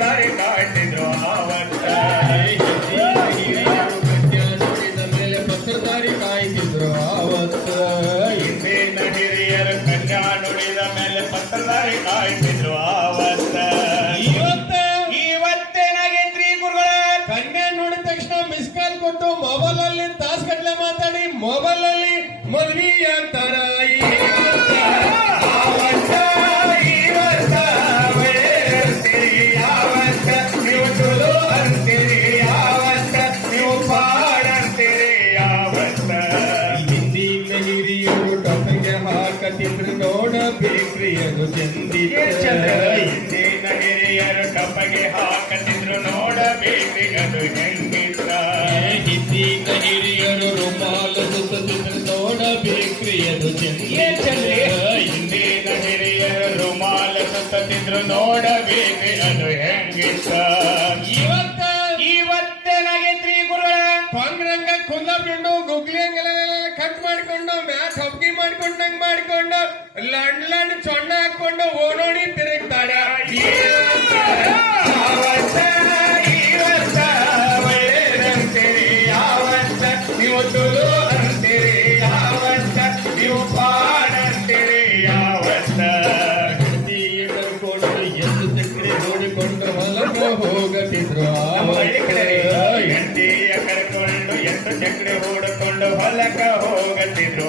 ದಾರಿ ಕಾಯ್ತಿದ್ರು ಆವತ್ತ ನೋಡಿದ ಮೇಲೆ ಪತ್ರದಾರಿ ಕಾಯ್ತಿದ್ರು ಆವತ್ತ ಹಿಂದಿನ ಹಿರಿಯರು ಕನ್ಯಾ ನುಡಿದ ಮೇಲೆ ಪತ್ರದಾರಿ ಕಾಯ್ತಿದ್ರು ಆವತ್ತ ಇವತ್ತೇನಾಗೈತ್ರಿ ಗುರುಗಳ ಕನ್ಯಾ ನೋಡಿದ ತಕ್ಷಣ ಮಿಸ್ ಕಾಲ್ ಕೊಟ್ಟು ಮೊಬೈಲ್ ಅಲ್ಲಿ ತಾಸ್ಗಟ್ಲೆ ಮಾತಾಡಿ ಮೊಬೈಲ್ ಅಲ್ಲಿ ಮದ್ವಿ ಅಂತಾರ ಹಾಕತಿದ್ರು ನೋಡಬೇಕ್ರಿ ಅದು ಹಿಂದಿನ ಹಿರಿಯರು ಟಪ್ಪಗೆ ಹಾಕತಿದ್ರು ನೋಡಬೇಕ್ರಿ ಅದು ಹೆಂಗಿತ್ತ ಹಿಂದಿನ ಹಿರಿಯರು ರುಮಾಲ ಸುತ್ತಿದ್ರು ನೋಡಬೇಕ್ರಿ ಅದು ಹಿಂದಿನ ಹಿರಿಯರು ರುಮಾಲ ಸುತ್ತಿದ್ರು ನೋಡಬೇಕ್ರಿ ಅದು ಹೆಂಗಿತ್ತ ಇವತ್ತೇನಾಗೈತ್ರಿ ಗುರುಗಳ ಪಾಂಗ್ರಂಗ ಕುಲ್ಲಬಿಂಡು ಗುಗ್ಲಿ ಕಟ್ ಮಾಡ್ಕೊಂಡು ಮ್ಯಾಚ್ ಹಬ್ಗಿ ಮಾಡ್ಕೊಂಡಂಗ್ ಮಾಡ್ಕೊಂಡು ಲಂಡ್ ಚೊಣ್ಣ ಹಾಕೊಂಡು ಓಡೋಡಿ ತಿರುಗ್ತಾರ ನೀವು ತುಳು ಅಂತೀರಿ ಯಾವತ್ತ ನೀವು ಪಾಡ ಅಂತೀರಿ ಯಾವತ್ತ ಕರ್ಕೊಂಡು ಎಂದು ಚಕ್ರೆ ನೋಡಿಕೊಂಡು ಹೊಲಕ ಹೋಗತಿದ್ರು ಗಂಡಿಯ ಕರ್ಕೊಂಡು ಎಷ್ಟು ಚಕ್ರೆ ಹೂಡಿಕೊಂಡು ಹೊಲಕ ಹೋಗತಿದ್ರು